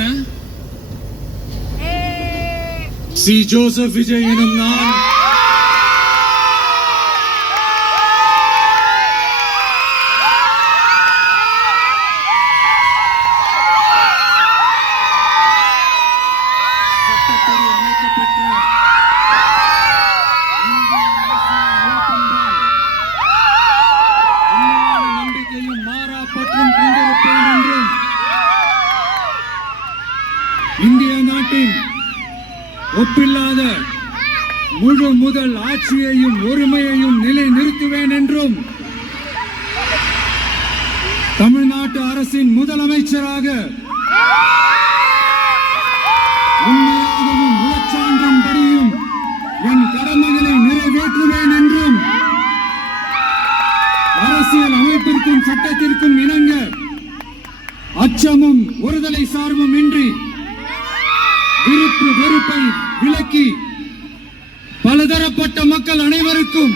என்ன? C Joseph Vijay எனும் நான் சட்டப்படி அமைக்கப்பட்ட நம்பிக்கையும் மாறா பற்றும் கொண்டிருப்பேன் என்றும் இந்திய நாட்டின் ஒப்பில்லாத முழு முதல் ஆட்சியையும் ஒருமையையும் நிலை நிறுத்துவேன் என்றும் தமிழ்நாட்டு அரசின் முதலமைச்சராக உண்மையாகவும் உளச்சான்றின்படியும் என் கடமைகளை நிறைவேற்றுவேன் என்றும் அரசியல் அமைப்பிற்கும் சட்டத்திற்கும் இணங்க அச்சமும் ஒருதலை சார்பும் இன்றி விருப்பு வெறுப்பை விலக்கி பலதரப்பட்ட மக்கள் அனைவருக்கும்